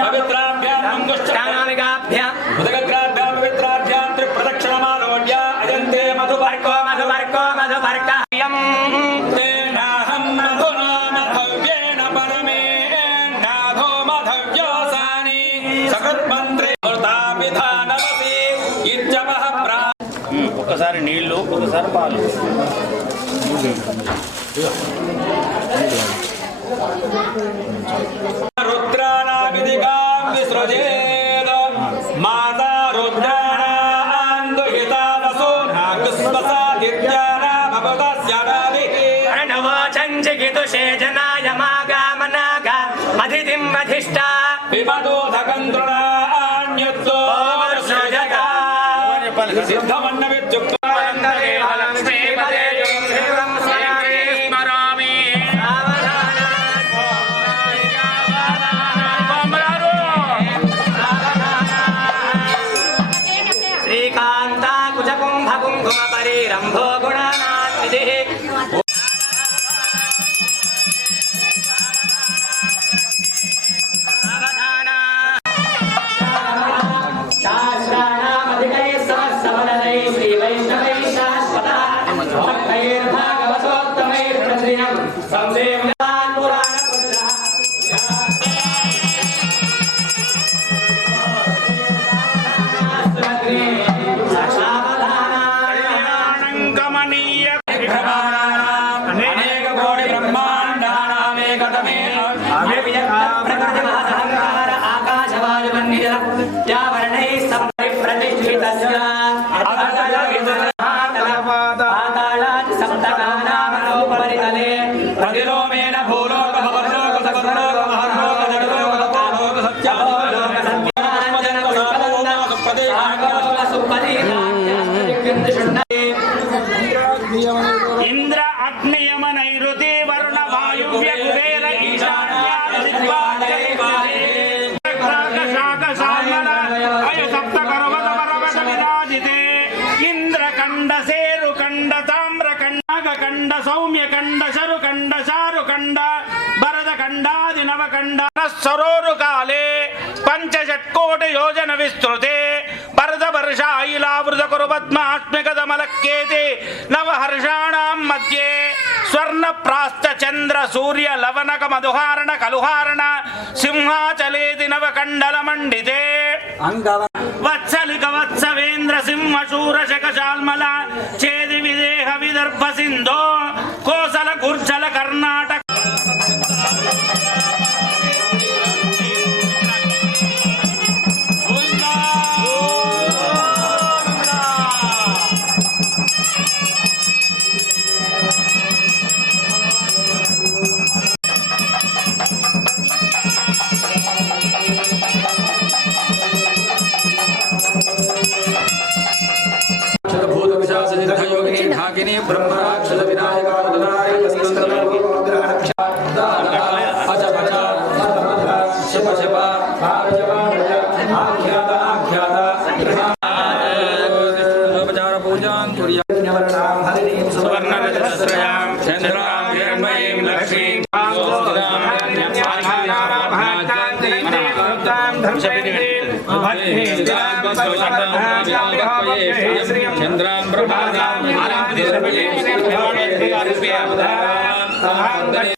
పవిత్రాభ్యాం అంగుష్ట ప్రాణాలికాభ్యాం ఉదగగ్రాభ్యాం పవిత్రాభ్యాం త్రిప్రదక్షిణమాలోడ్య సకృత్మంత్రే విధానమసి ఇత్యవః ప్రా ఒకసారి నీళ్ళు ఒకసారి పాలు. ప్రణవోచంచికితుషే జనాయ మాగామనాగ మధితిం మధిష్టా. విమదోధకంద్రుణాన్యుక్తో సృజతా సిద్ధమన్న Sunday ఇంద్ర అగ్నియమ నైరుతి వరుణ వాయువ్య కుబేర ఈశాన్యాది కండ సౌమ్య కండ శరు కండ చారు కండ భరద కండాది నవ కండ సరోరు కాలే పంచషట్కోటి యోజన విస్తృతే భరత వర్షాయిలావృత కురు పద్మాస్మికదమలక్కేతే నవహర్షాణం మధ్యే స్వర్ణ ప్రాస్త చంద్ర సూర్య లవనక మధుహారణ కలుహారణ సింహాచలేది నవకండల మండితే. వత్సలిక వత్సవేంద్ర సింహ శూర శకశాల్మల చేది విదేహ కోసల కుర్చల కర్ణాటక ब्रह्मराक्षस विनायकाय शप शप भारजवाणय आख्यात आख्यात Amen. Amen. ఆఖ్యాత ఉపచార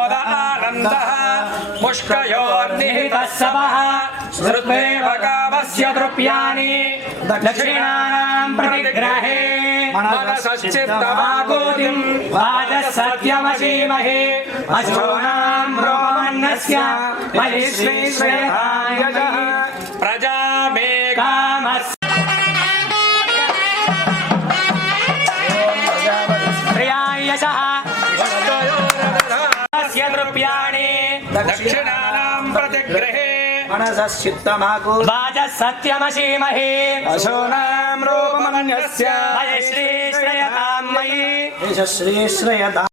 स्कन्दः मुष्कयोर्निहितः समः श्रुत्वेव कामस्य द्रुप्याणि दक्षिणानाम् प्रतिग्रहे। मनसश्चित्तमागोतिम् अशोनाम् रोमन्नस्य प्रजा दक्षिणानां प्रतिग्रहे। मनसश्चित्तमाकु वाचसत्यमशीमहि अशोनां रूपमन्यस्य। श्रीश्रयतां मयि। श्रीश्रयता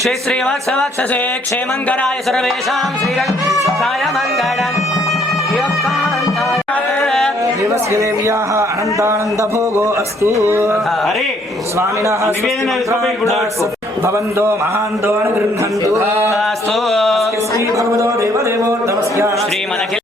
శ్రీ శ్రీవత్సవక్షసే క్షేమంగరాయ సర్వేషాం శ్రీరంగాయ మంగళం. దేవస్య దేవ్యాः అనంతానంద భోగో అస్తు స్వామినः భవంతో మహాంతో అనుగృహంతో శ్రీ భగవతో దేవదేవోత్తమస్య శ్రీమనఖిల